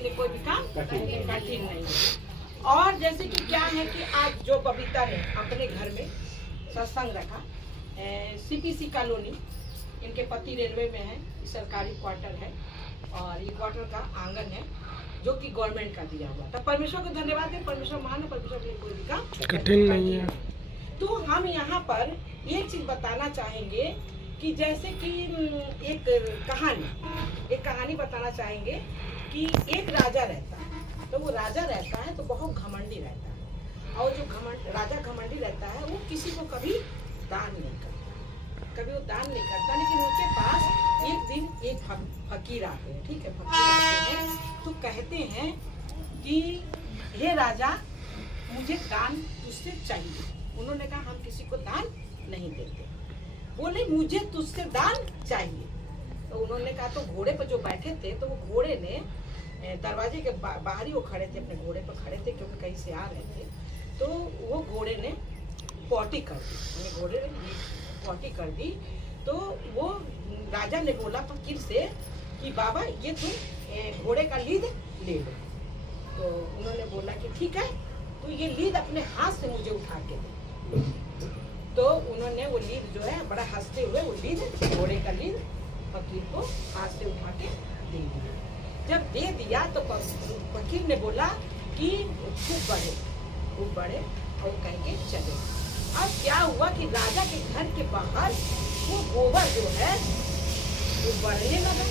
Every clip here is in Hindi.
के लिए कोई भी काम कठिन नहीं है। और जैसे कि क्या है कि आज जो बबीता ने अपने घर में सत्संग रखा, सीपीसी कॉलोनी, इनके पति रेलवे में है, सरकारी क्वार्टर है और ये क्वार्टर का आंगन है जो कि गवर्नमेंट का दिया हुआ था। परमेश्वर को धन्यवाद है, परमेश्वर मान है, परमेश्वर के लिए कोई भी काम कठिन नहीं है। तो हम यहाँ पर एक चीज बताना चाहेंगे कि जैसे कि एक कहानी बताना चाहेंगे कि एक राजा रहता है। तो वो राजा रहता है तो बहुत घमंडी रहता है, और जो राजा घमंडी रहता है वो किसी को कभी दान नहीं करता, कभी वो दान नहीं करता। लेकिन उनके पास एक दिन एक फकीर आते हैं, ठीक है, फकीर आते हैं तो कहते हैं कि हे राजा, मुझे दान तुझसे चाहिए। उन्होंने कहा हम किसी को दान नहीं देते। बोले मुझे तुझसे दान चाहिए। तो उन्होंने कहा, तो घोड़े पर जो बैठे थे तो वो घोड़े ने दरवाजे के बाहर ही वो खड़े थे, अपने घोड़े पर खड़े थे क्योंकि कहीं से आ रहे थे। तो वो घोड़े ने पॉटी कर दी, घोड़े ने पॉटी कर दी। तो वो राजा ने बोला फकीर से कि बाबा ये तुम घोड़े का लीद ले लो। तो उन्होंने बोला कि ठीक है, तो ये लीद अपने हाथ से मुझे उठा के दे। तो उन्होंने वो लीद जो है बड़ा हंसते हुए वो लीद, घोड़े का लीद फकीर को हाथ से उठा के दे दिया। जब दे दिया तो फकीर ने बोला कि खूब बढ़े और कह के चले। अब क्या हुआ कि राजा के घर के बाहर वो गोबर जो है वो बढ़ने लगा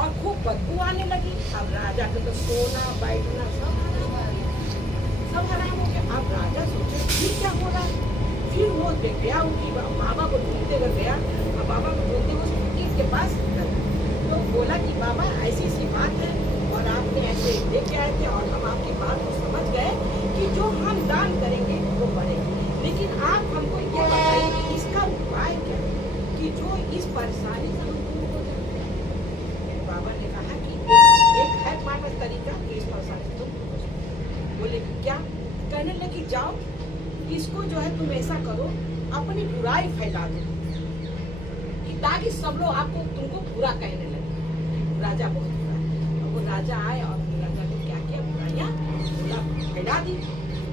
और खूब बदबू आने लगी। अब राजा के तो सोना बैठना सब हराम हो गया। अब राजा सोचे फिर क्या हो रहा है। फिर वो गया उनकी बाबा को ढूंढते हुए गया, और बाबा को ढूंढते हुए फकीर के पास तो बोला कि बाबा ऐसी सी बात है और आपने ऐसे लेके आए थे और हम आपकी बात को समझ गए कि जो हम दान करेंगे वो बढ़ेगा, लेकिन आप हमको ये बताइए कि इसका उपाय क्या है कि जो इस परेशानी से हम दूर हो जाए। बाबा ने कहा कि एक है मानस तरीका कि इस परेशानी से तुम दूर हो जाओ। बोले कि क्या? कहने लगे जाओ इसको जो है तुम ऐसा करो, अपनी बुराई फैला दो ताकि सब लोग आपको तुमको बुरा कहने लगे। राजा बहुत बुरा है। वो राजा आए और राजा ने क्या किया, बुराइयां फैला दी।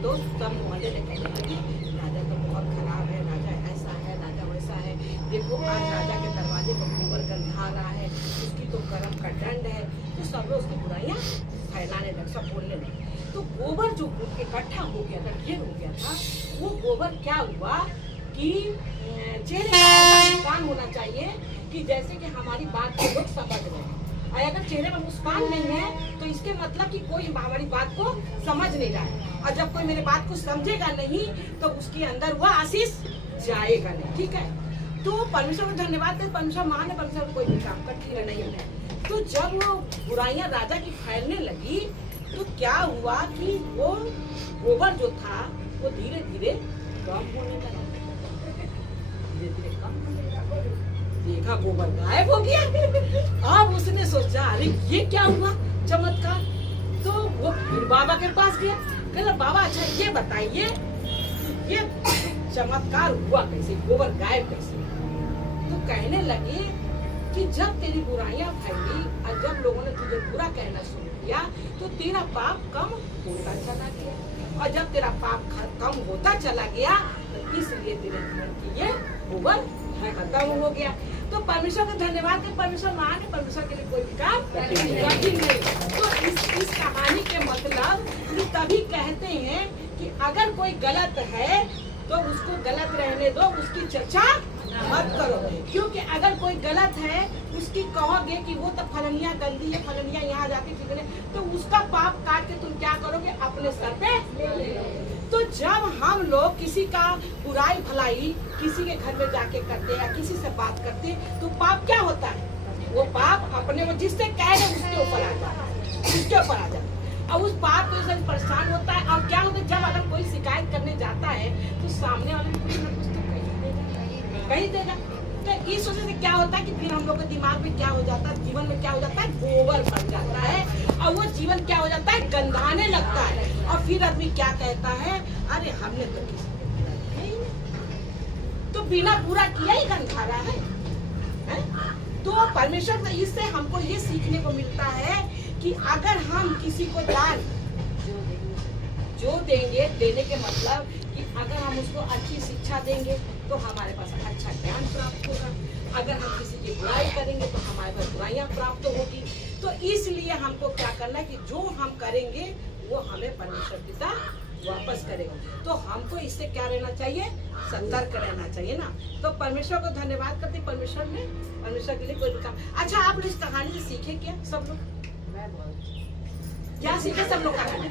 तो सब मोहल्ले ने कहने लगे राजा तो बहुत खराब है, राजा ऐसा है, राजा वैसा है, देखो आज राजा के दरवाजे पर गोबर गंधा रहा है, उसकी तो कर्म का दंड है। तो सब लोग उसकी बुराइयां फैलाने लगे, सब बोलने लगे। तो गोबर जो इकट्ठा हो गया था, ढेर हो गया था, वो गोबर क्या हुआ कि चेहरे का मुस्कान होना चाहिए कि जैसे कि हमारी बात को लोग समझ रहे हैं। और अगर चेहरे पर मुस्कान नहीं है तो इसके मतलब कि कोई हमारी बात को समझ नहीं रहा है, और जब कोई मेरे बात को समझेगा नहीं तो उसके अंदर वह आशीष जाएगा नहीं, ठीक है। तो परमेश्वर को धन्यवाद है, परमेश्वर महान है, परमेश्वर कोई भी काम कठिन नहीं है। तो जब वो बुराइयां राजा की फैलने लगी तो क्या हुआ कि वो गोबर जो था वो धीरे धीरे कम होने लगा, धीरे धीरे कम होने लगा। देखा गोबर गायब हो गया। अब उसने सोचा अरे ये क्या हुआ चमत्कार। तो वो फिर बाबा के पास गया, कहला बाबा अच्छा ये बताइए ये चमत्कार हुआ कैसे, गोबर गायब कैसे। तो कहने लगे कि जब तेरी बुराइयां फैली और जब लोगों ने तुझे बुरा कहना शुरू किया तो तेरा पाप कम होता चला गया, और जब तेरा पाप कम होता चला गया तो इसलिए तेरे जीवन की ये गोबर खत्म हो गया। तो परमेश्वर का धन्यवाद है, परमेश्वर महान है, परमेश्वर के लिए कोई भी काम कठिन नहीं। तो इस कहानी के मतलब तभी कहते हैं कि अगर कोई गलत है तो उसको गलत रहने दो, उसकी चर्चा मत करो, क्योंकि अगर कोई गलत है उसकी कहोगे कि वो तो फलनिया गंदी है, फलनिया यहाँ जाके फिरने, तो उसका पाप काट के तुम क्या करोगे, अपने सर पे। तो जब हम लोग किसी का बुराई भलाई किसी के घर में जाके करते या किसी से बात करते तो पाप क्या होता है, वो पाप अपने वो जिससे कह रहे उसके ऊपर आ जाता है, उसके ऊपर आ जाता है, और उस पाप को परेशान होता है। और क्या होता है जब अगर कोई शिकायत करने जाता है तो सामने वाले को कुछ ना कुछ तो कही देगा। तो इस वजह से क्या होता है कि फिर हम लोग के दिमाग में क्या हो जाता है, जीवन में क्या हो जाता है, गोबर बन जाता है, और वो जीवन क्या हो जाता है, गंधाने लगता है। और फिर आदमी क्या कहता है, अरे हमने तो किसी को बुरा किया ही नहीं, तो बिना बुरा किया ही गंधा रहा है? तो परमेश्वर से इससे हमको ये सीखने को मिलता है कि कि अगर हम किसी को दान जो देंगे, देने के मतलब कि अगर हम उसको अच्छी शिक्षा देंगे तो हमारे पास अच्छा ज्ञान प्राप्त होगा, अगर हम किसी की बुराई करेंगे तो हमारे पास बुराइयां प्राप्त होगी। तो इसलिए हमको क्या करना है कि जो हम करेंगे वो हमें परमेश्वर पिता वापस करेगा। तो हमको इससे क्या रहना चाहिए, सतर्क रहना चाहिए ना। तो परमेश्वर को धन्यवाद करते, परमेश्वर के लिए कोई भी काम। अच्छा, आप लोग इस कहानी से सीखे क्या सब लोग? क्या सीखे सब लोग कहानी?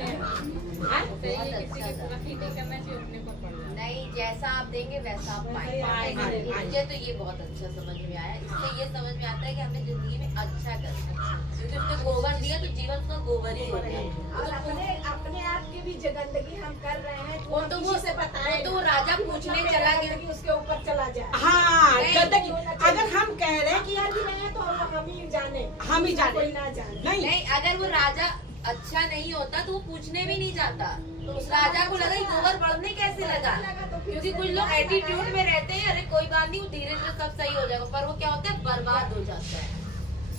नहीं, जैसा आप देंगे वैसा आप पाएंगे। मुझे तो ये बहुत अच्छा समझ में आया। इससे ये समझ में आता है कि हमें जिंदगी में अच्छा करना है, क्योंकि उसने गोबर दिया तो जीवन उसका गोबर ही बनेगा। और अपने आप की भी जो गंदगी हम कर रहे हैं वो तो वो से बताएं, तो वो राजा पूछने चला गया कि उसके ऊपर चला जाए। हाँ, अगर हम कह रहे हैं कि यार भी नहीं तो हम ही जाने, कोई ना जाने। नहीं, अगर वो राजा अच्छा नहीं होता तो वो पूछने भी नहीं जाता। तो उस राजा को लगा कि गोबर बढ़ने कैसे लगा, क्योंकि कुछ लोग एटीट्यूड में रहते हैं, अरे कोई बात नहीं, वो धीरे धीरे सब सही हो जाएगा, पर वो क्या होता है, बर्बाद हो जाता है।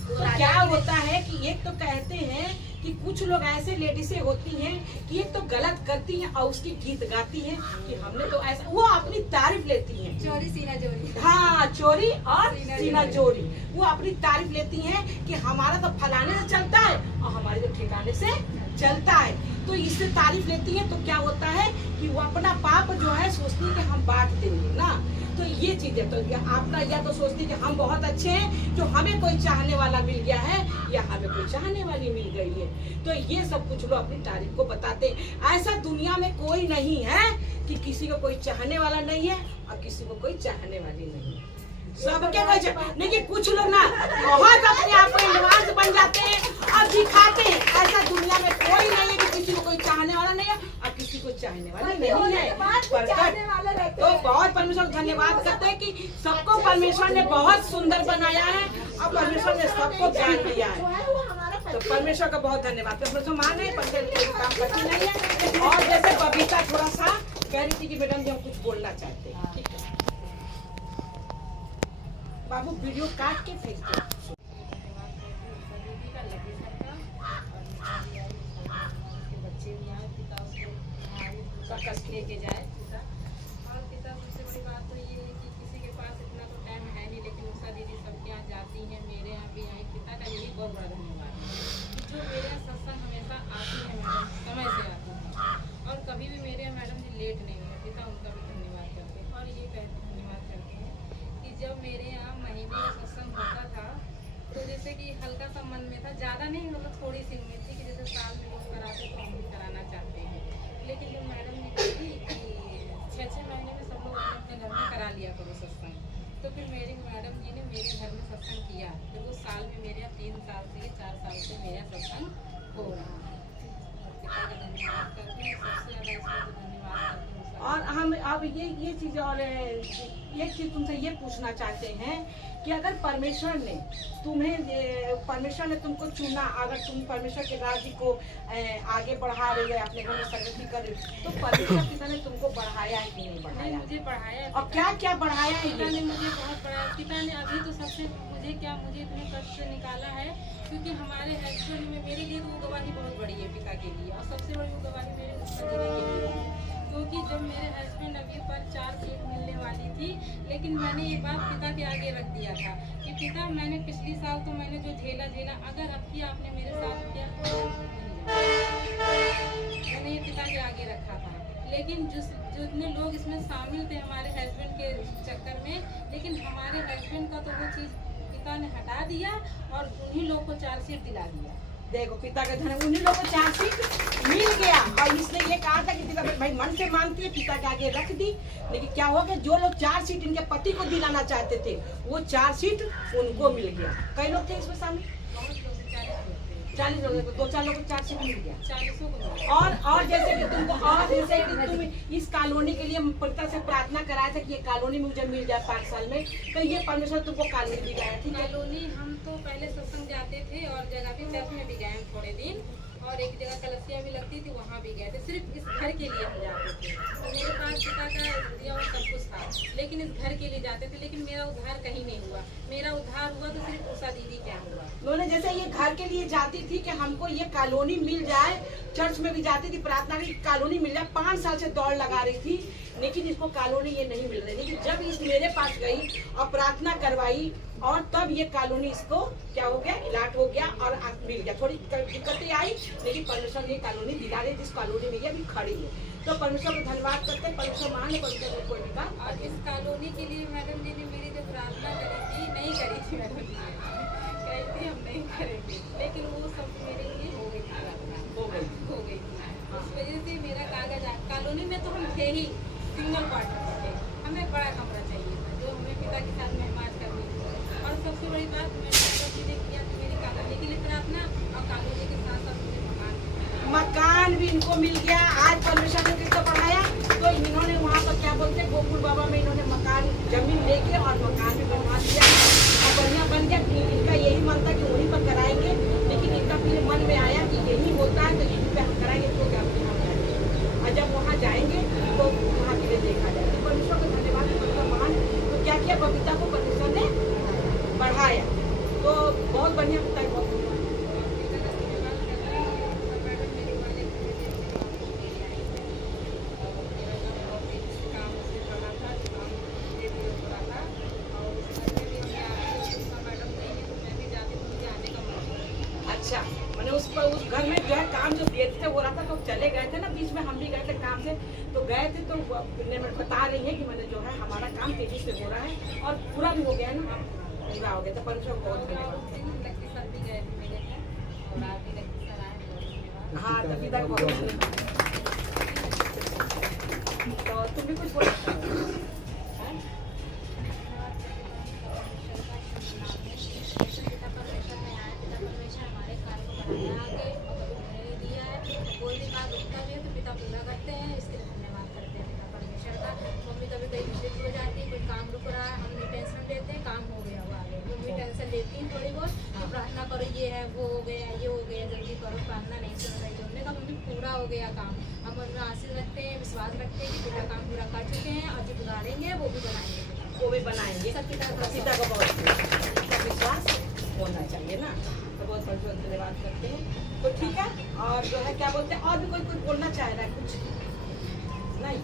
तो क्या होता है कि एक तो कहते हैं कि कुछ लोग ऐसे लेडीसें होती हैं कि एक तो गलत करती हैं और उसकी गीत गाती हैं कि हमने तो ऐसा, वो अपनी तारीफ लेती हैं, चोरी सीना चोरी। हाँ, चोरी और सीना चोरी, वो अपनी तारीफ लेती हैं कि हमारा तो फलाने से चलता है और हमारे तो ठिकाने से चलता है। तो इससे तारीफ लेती हैं, तो क्या होता है कि वो अपना पाप जो है सोचती है कि हम बांट देंगे ना। तो ये चीजें तो आपका या तो सोचती कि हम बहुत अच्छे हैं, जो हमें कोई चाहने वाला मिल गया है या हमें कोई चाहने वाली मिल गई है। तो ये सब कुछ लोग अपनी तारीफ को बताते हैं। ऐसा दुनिया में कोई नहीं है कि किसी को कोई चाहने वाला नहीं है और किसी को कोई चाहने वाली नहीं है। सबके लेकिन कुछ लोग ना बहुत अपने आप को एडवांस बन जाते हैं और दिखाते हैं। ऐसा दुनिया में कोई नहीं है कि किसी को कोई चाहने वाला नहीं है और किसी को चाहने वाला नहीं है। तो बहुत परमेश्वर को धन्यवाद करते हैं कि सबको परमेश्वर ने बहुत सुंदर बनाया है और परमेश्वर ने सबको ज्ञान दिया है। तो परमेश्वर का बहुत धन्यवाद। परमेश्वर मान है, कोई काम करती नहीं है। और जैसे बबीता थोड़ा सा कह रही थी कि मैडम जी हम कुछ बोलना चाहते हैं, ठीक है बाबू, वीडियो काट के भेज दो। बच्चे भी आए, पिता उसको कष्ट लेके जाए पिता। और पिता सबसे बड़ी बात तो ये है कि किसी के पास इतना तो टाइम है नहीं, लेकिन उषा दीदी सबके यहाँ जाती हैं, मेरे यहाँ भी आई। पिता का यही बहुत बड़ा धन्यवाद है जो मेरे यहाँ सत्संग हमेशा आती है मैडम, समय से आती है और कभी भी मेरे यहाँ मैडम जी लेट नहीं है। पिता उनका भी धन्यवाद करते हैं। और ये धन्यवाद करते हैं कि जब मेरे यहाँ महीने का सत्संग होता था तो जैसे कि हल्का सा मन में था, ज़्यादा नहीं, मतलब थोड़ी सी उम्मीद थी कि जैसे साल में लोग कराते तो हम भी कराना चाहते हैं। लेकिन जो मैडम ने कही कि 6-6 महीने में सब लोग अपने अपने घर में करा लिया करो सत्संग, तो फिर मेरी मैडम जी ने मेरे घर में सत्संग किया। फिर वो साल में मेरे यहाँ 3 साल से 4 साल से मेरे यहाँ सत्संग हो रहा है। पिता का धन्यवाद करते हैं, सबसे ज़्यादा इसका तो धन्यवाद करते हैं। और हम अब ये चीज और एक चीज तुमसे ये पूछना चाहते हैं कि अगर परमेश्वर ने तुमको चुना, अगर तुम परमेश्वर के राज्य को आगे बढ़ा रही है, अपने घर में प्रगति कर रही हो, तो परमेश्वर पिता ने तुमको बढ़ाया है कि नहीं बढ़ाया? मुझे बढ़ाया है। और क्या क्या बढ़ाया है? पिता ने मुझे बहुत बढ़ाया। पिता ने अभी तो सबसे मुझे इतने कष्ट से निकाला है, क्योंकि हमारे हस्बैंड में मेरे लिए तो वो गवाही बहुत बड़ी है पिता के लिए, और सबसे बड़ी वो गवाही मेरे हस्बैंड के लिए है। क्योंकि जब मेरे हस्बैंड अभी पर 4 सीट मिलने वाली थी, लेकिन मैंने ये बात पिता के आगे रख दिया था कि पिता, मैंने पिछली साल तो मैंने जो झेला, अगर अब की आपने मेरे साथ किया तो मैंने ये पिता के आगे रखा था। लेकिन जितने लोग इसमें शामिल थे हमारे हस्बैंड के चक्कर में, लेकिन हमारे हस्बैंड का तो वो चीज़ पिता ने हटा दिया और उन्हीं लोग को 4 सीट दिला दिया। देखो, पिता का धन, उन्हीं लोगों को 4 सीट मिल गया। और इसने ये कहा था कि पिता भाई मन से मांगती है, पिता के आगे रख दी। लेकिन क्या हुआ कि जो लोग 4 सीट इनके पति को दिलाना चाहते थे, वो 4 सीट उनको मिल गया। कई लोग थे इसमें शामिल, 40 लोग, 2-4 लोगों को 4 सीट मिल गया। 40 को और जैसे कि तुमको, और जैसे कि तुम इस कॉलोनी के लिए पिता से प्रार्थना कराया था कि ये कॉलोनी मुझे मिल जाए 5 साल में, तो ये परमेश्वर तुमको कॉलोनी दिलाया। ठीक है, कॉलोनी हम तो पहले सत्संग जाते थे और जगह भी चर्च में भी गए थोड़े दिन, और एक जगह कलसिया भी लगती थी, वहाँ भी गए थे। सिर्फ इस घर के लिए हम जाते थे। तो मेरे पास पिता का दिया हुआ सब कुछ था, लेकिन इस घर के लिए जाते थे। लेकिन मेरा उद्धार कहीं नहीं हुआ। मेरा उद्धार हुआ तो सिर्फ उषा दीदी क्या हुआ। उन्होंने जैसे ये घर के लिए जाती थी कि हमको ये कॉलोनी मिल जाए, चर्च में भी जाती थी प्रार्थना की कॉलोनी मिल जाए, 5 साल से दौड़ लगा रही थी, लेकिन इसको कॉलोनी ये नहीं मिल रही थी। जब इस मेरे पास गई और प्रार्थना करवाई और तब ये कॉलोनी इसको क्या हो गया, इलाट हो गया और मिल गया। थोड़ी दिक्कतें आई, लेकिन परमेश्वर ने कॉलोनी दिला रही, जिस कॉलोनी में ये अभी खड़ी है। तो परमेश्वर को धन्यवाद करते हैं, परमेश्वर मान परमेश्वर को निकाल। और इस कॉलोनी के लिए मैडम जी ने मेरी जो प्रार्थना करी थी, नहीं करी थी मैडम जी ने, कही थी हम नहीं करेंगे, लेकिन वो सब मेरे लिए हो गई थी प्रार्थना, हो गई थी। उस वजह से मेरा कागज कॉलोनी में तो हम थे ही, सिंगल क्वार्टर थे, हमें बड़ा कमरा चाहिए था जो हमें पिता के साथ मेहमान करनी थी। और सबसे बड़ी बात मैडम जी ने किया कि मेरी कॉलोनी के लिए प्रार्थना और कॉलोनी के साथ साथ मुझे मकान भी इनको मिल गया। आज परमेश्वर ने किसको पढ़ाया, तो इन्होंने वहाँ पर क्या बोलते हैं गोकुल बाबा में इन्होंने मकान जमीन लेके और मकान भी बनवा दिया और बढ़िया बन गया। इनका यही मन था कि वहीं पर कराएंगे, लेकिन इनका फिर मन में आया कि यही होता है तो यहीं पे हम कराएंगे, तो क्या और जब वहाँ जाएंगे तो वहाँ के लिए देखा जाए। तो परमेश्वर को धन्यवाद, परमेश्वर महान। तो क्या किया, बबीता को परमेश्वर ने बढ़ाया, तो बहुत बढ़िया पिता है, बहुत अच्छा। मैंने उस घर में जो है काम जो दिए थे हो रहा था, तो चले गए थे ना, बीच में हम भी गए थे काम से, तो गए थे तो बता रही है कि मैंने जो है हमारा काम तेजी से हो रहा है और पूरा भी हो गया है ना, पूरा हो गया। तो परमेश्वर बहुत हाँ, तो पिता को बहुत तो तुम भी कुछ बोला थोड़ी बहुत तो प्रार्थना करो, ये है वो हो गया, ये हो गया, जल्दी करो, प्रार्थना नहीं सुन रही। हमने कहा मम्मी पूरा हो गया काम, हम उनमें आशीष रखते हैं, विश्वास रखते हैं कि पिता काम पूरा कर चुके हैं और जो सुधारेंगे वो भी बनाएंगे, सब पिता को बहुत विश्वास होना चाहिए ना। तो बहुत बहुत धन्यवाद करते हैं। तो ठीक है, और जो है क्या बोलते हैं, और भी कोई बोलना चाह रहा है कुछ नहीं?